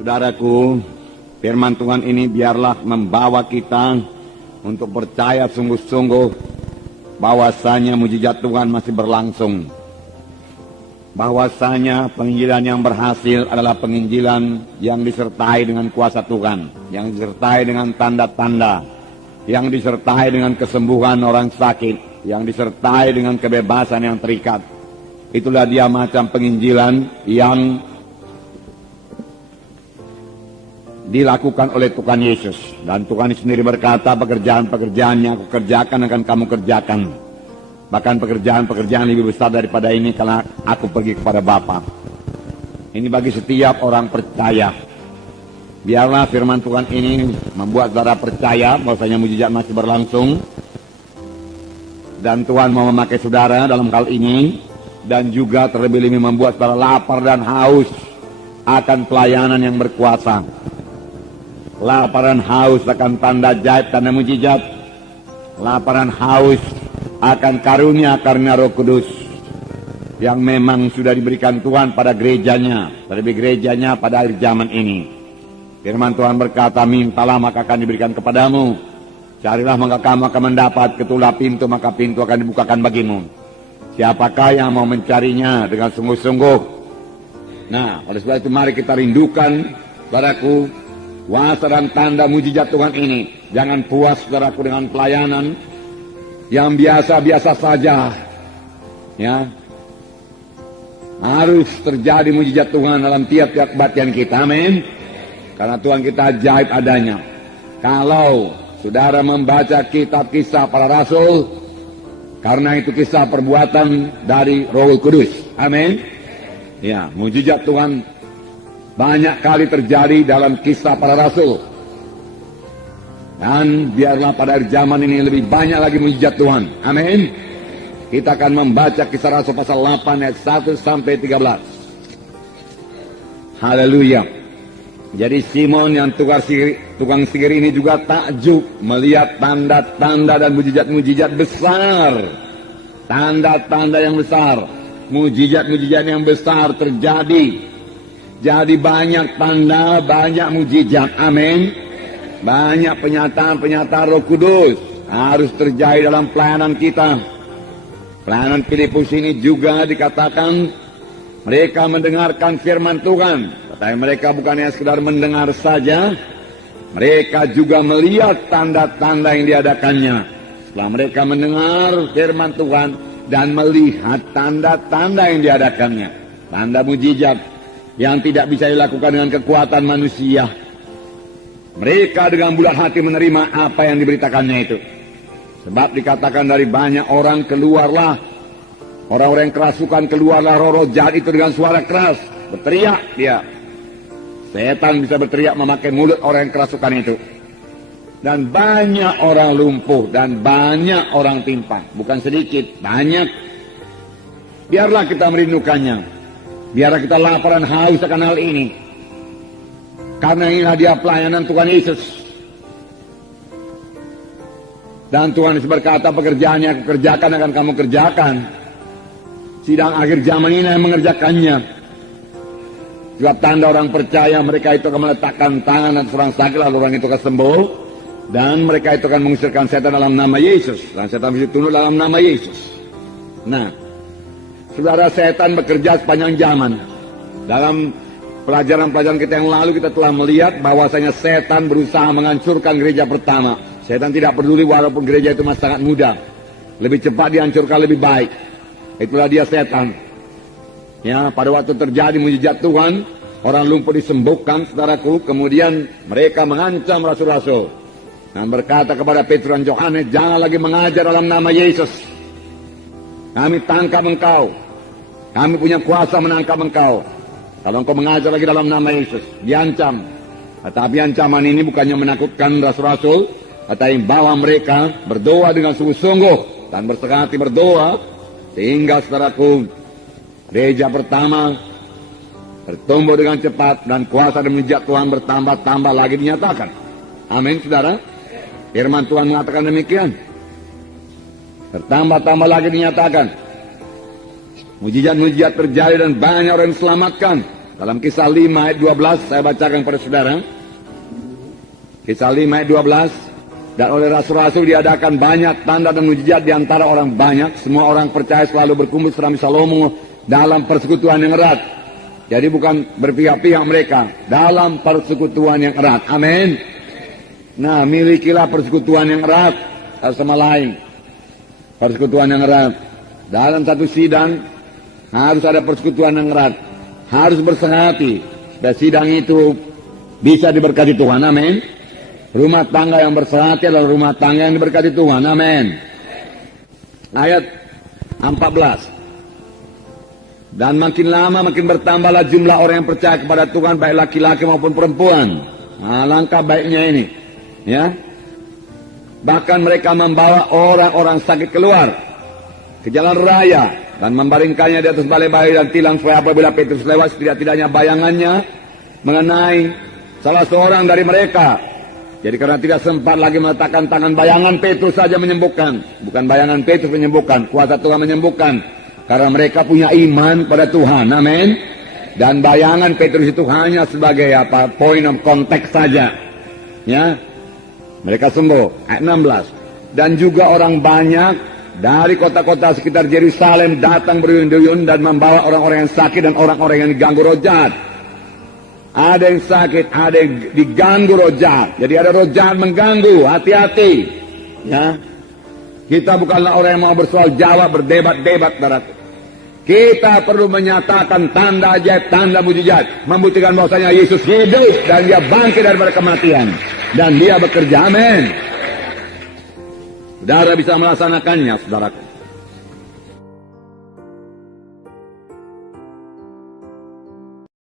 Saudaraku, firman Tuhan ini biarlah membawa kita untuk percaya sungguh-sungguh bahwasanya mujizat Tuhan masih berlangsung. Bahwasanya penginjilan yang berhasil adalah penginjilan yang disertai dengan kuasa Tuhan, yang disertai dengan tanda-tanda, yang disertai dengan kesembuhan orang sakit, yang disertai dengan kebebasan yang terikat. Itulah dia macam penginjilan yang dilakukan oleh Tuhan Yesus. Dan Tuhan sendiri berkata, pekerjaan-pekerjaan yang aku kerjakan akan kamu kerjakan. Bahkan pekerjaan-pekerjaan lebih besar daripada ini karena aku pergi kepada Bapa. Ini bagi setiap orang percaya. Biarlah firman Tuhan ini membuat saudara percaya bahwasanya mujizat masih berlangsung. Dan Tuhan mau memakai saudara dalam hal ini. Dan juga terlebih-lebih membuat saudara lapar dan haus akan pelayanan yang berkuasa. Lapar dan haus akan tanda ajaib, tanda mujizat. Lapar dan haus akan karunia Roh Kudus yang memang sudah diberikan Tuhan pada gerejanya, terlebih gerejanya pada akhir zaman ini. Firman Tuhan berkata, mintalah maka akan diberikan kepadamu, carilah maka kamu akan mendapat, ketuklah pintu maka pintu akan dibukakan bagimu. Siapakah yang mau mencarinya dengan sungguh-sungguh? Nah, oleh sebab itu mari kita rindukan, saudaraku, kuasa dan tanda mujizat Tuhan ini. Jangan puas saudaraku dengan pelayanan yang biasa-biasa saja. Ya, harus terjadi mujizat Tuhan dalam tiap-tiap kebaktian kita. Amin. Karena Tuhan kita ajaib adanya. Kalau saudara membaca kitab Kisah Para Rasul, karena itu kisah perbuatan dari Roh Kudus. Amin. Ya, mujizat Tuhan banyak kali terjadi dalam Kisah Para Rasul. Dan biarlah pada zaman ini lebih banyak lagi mujizat Tuhan. Amin. Kita akan membaca Kisah Rasul pasal 8 ayat 1 sampai 13. Haleluya. Jadi Simon yang tukang sihir ini juga takjub melihat tanda-tanda dan mujizat-mujizat besar. Tanda-tanda yang besar, mujizat-mujizat yang besar terjadi. Jadi banyak tanda, banyak mujizat. Amin. Banyak penyataan-penyataan Roh Kudus harus terjadi dalam pelayanan kita. Pelayanan Filipus ini juga dikatakan mereka mendengarkan firman Tuhan. Tetapi mereka bukan hanya sekedar mendengar saja, mereka juga melihat tanda-tanda yang diadakannya. Setelah mereka mendengar firman Tuhan dan melihat tanda-tanda yang diadakannya, tanda mujizat yang tidak bisa dilakukan dengan kekuatan manusia, mereka dengan bulat hati menerima apa yang diberitakannya itu. Sebab dikatakan dari banyak orang keluarlah, orang-orang yang kerasukan keluarlah roh-roh jahat itu dengan suara keras. Berteriak dia. Setan bisa berteriak memakai mulut orang yang kerasukan itu. Dan banyak orang lumpuh dan banyak orang timpang. Bukan sedikit, banyak. Biarlah kita merindukannya. Biarlah kita lapar dan haus akan hal ini. Karena inilah dia pelayanan Tuhan Yesus. Dan Tuhan Yesus berkata, pekerjaan yang aku kerjakan akan kamu kerjakan. Sidang akhir zaman ini yang mengerjakannya. Sebab tanda orang percaya, mereka itu akan meletakkan tangan atas orang sakit, lalu orang itu akan sembuh. Dan mereka itu akan mengusirkan setan dalam nama Yesus. Dan setan bisa tunduk dalam nama Yesus. Nah, saudara, setan bekerja sepanjang zaman. Dalam pelajaran-pelajaran kita yang lalu kita telah melihat bahwasanya setan berusaha menghancurkan gereja pertama. Setan tidak peduli walaupun gereja itu masih sangat muda. Lebih cepat dihancurkan lebih baik. Itulah dia setan. Ya, pada waktu terjadi mujizat Tuhan, orang lumpuh disembuhkan, saudaraku. Kemudian mereka mengancam rasul-rasul dan berkata kepada Petrus dan Yohanes, jangan lagi mengajar dalam nama Yesus. Kami tangkap engkau. Kami punya kuasa menangkap engkau. Kalau engkau mengajar lagi dalam nama Yesus, diancam. Tetapi ancaman ini bukannya menakutkan rasul-rasul, tetapi bawa mereka berdoa dengan sungguh-sungguh dan berserah hati berdoa, sehingga saudaraku, gereja pertama bertumbuh dengan cepat dan kuasa dan mujizat Tuhan bertambah-tambah lagi dinyatakan. Amin, saudara. Firman Tuhan mengatakan demikian. Bertambah-tambah lagi dinyatakan. Mujizat-mujizat terjadi dan banyak orang diselamatkan. Dalam Kisah 5 ayat 12 saya bacakan kepada saudara. Kisah 5 ayat 12. Dan oleh rasul-rasul diadakan banyak tanda dan mujizat di antara orang banyak. Semua orang percaya selalu berkumpul serami Salomo dalam persekutuan yang erat. Jadi bukan berpihak-pihak mereka, dalam persekutuan yang erat. Amin. Nah, milikilah persekutuan yang erat satu sama lain. Persekutuan yang erat. Dalam satu sidang harus ada persekutuan yang erat. Harus bersehati supaya sidang itu bisa diberkati Tuhan. Amin. Rumah tangga yang bersehati adalah rumah tangga yang diberkati Tuhan. Amin. Ayat 14. Dan makin lama makin bertambahlah jumlah orang yang percaya kepada Tuhan, baik laki-laki maupun perempuan. Nah, langkah baiknya ini, ya. Bahkan mereka membawa orang-orang sakit keluar ke jalan raya dan membaringkannya di atas balai-balai dan tilang, supaya apabila Petrus lewat, setidak-tidaknya bayangannya mengenai salah seorang dari mereka. Jadi karena tidak sempat lagi meletakkan tangan, bayangan Petrus saja menyembuhkan. Bukan bayangan Petrus menyembuhkan, kuasa Tuhan menyembuhkan. Karena mereka punya iman pada Tuhan. Amin. Dan bayangan Petrus itu hanya sebagai point of contact saja. Ya. Mereka sembuh. Ayat 16. Dan juga orang banyak dari kota-kota sekitar Yerusalem datang berduyun-duyun dan membawa orang-orang yang sakit dan orang-orang yang diganggu roh jahat. Ada yang sakit, ada yang diganggu roh jahat. Jadi ada roh jahat mengganggu, hati-hati. Ya. Kita bukanlah orang yang mau bersoal jawab, berdebat-debat, saudaraku. Kita perlu menyatakan tanda ajaib, tanda mujizat, membuktikan bahwasanya Yesus hidup dan dia bangkit daripada kematian dan dia bekerja. Amin. Saudara bisa melaksanakannya, saudaraku.